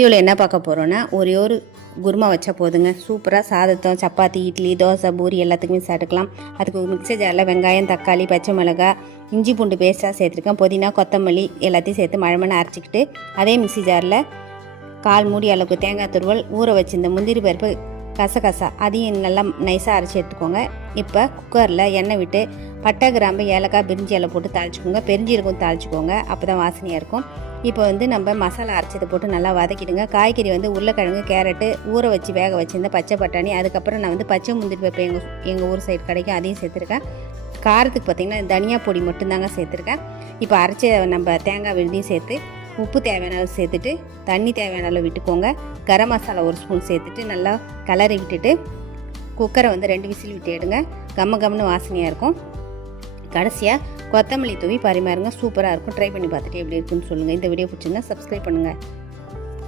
வீடியோவில் என்ன பார்க்க போகிறோன்னா ஒரே ஒரு குருமா வச்சா போதுங்க. சூப்பராக சாதத்தம் சப்பாத்தி இட்லி தோசை பூரி எல்லாத்துக்குமே சாப்பிட்டுக்கலாம். அதுக்கு மிக்சர் ஜாரில் வெங்காயம் தக்காளி பச்சை மிளகாய் இஞ்சி பூண்டு பேஸ்ட்டாக சேர்த்துருக்கேன். புதினா கொத்தமல்லி எல்லாத்தையும் சேர்த்து மழை மணி அரைச்சிக்கிட்டு அதே மிக்ஸி ஜாரில் கால் மூடி அளவுக்கு தேங்காய் துருவல் ஊற வச்சிருந்த முந்திரி பருப்பு கசகசா அதையும் நல்லா நைஸாக அரைச்சி எடுத்துக்கோங்க. இப்போ குக்கரில் எண்ணெய் விட்டு பட்டை கிராம்பு ஏலக்காய் பிரிஞ்சி இலை போட்டு தாளிச்சுக்கோங்க. பெருஞ்சீரகம் தாளிச்சுக்கோங்க. அப்போ தான் வாசனையாக இருக்கும். இப்போ வந்து நம்ம மசாலா அரைச்சதை போட்டு நல்லா வதக்கிடுங்க. காய்கறி வந்து உருளைக்கிழங்கு கேரட்டு ஊற வச்சு வேக வச்சுருந்த பச்சை பட்டாணி அதுக்கப்புறம் நான் வந்து பச்சை முந்திரி பருப்பு எங்கள் எங்கள் ஊர் சைடு கிடைக்கும் அதையும் சேர்த்துருக்கேன். காரத்துக்கு பார்த்திங்கன்னா தனியா பொடி மட்டும்தாங்க சேர்த்துருக்கேன். இப்போ அரைச்ச நம்ம தேங்காய் விழுதியும் சேர்த்து உப்பு தேவையான அளவு சேர்த்துட்டு தண்ணி தேவையான அளவு விட்டுக்கோங்க. கரம் மசாலா ஒரு ஸ்பூன் சேர்த்துட்டு நல்லா கலரி விட்டுட்டு குக்கரை வந்து ரெண்டு விசில் விட்டு எடுங்க. கம்ம கம்னு வாசனையாக இருக்கும். கடைசியாக கொத்தமல்லி தூவி பரிமாறுங்க. சூப்பராக இருக்கும். ட்ரை பண்ணி பார்த்துட்டு எப்படி இருக்குன்னு சொல்லுங்கள் இந்த வீடியோ பிடிச்சிருந்தா சப்ஸ்கிரைப் பண்ணுங்கள்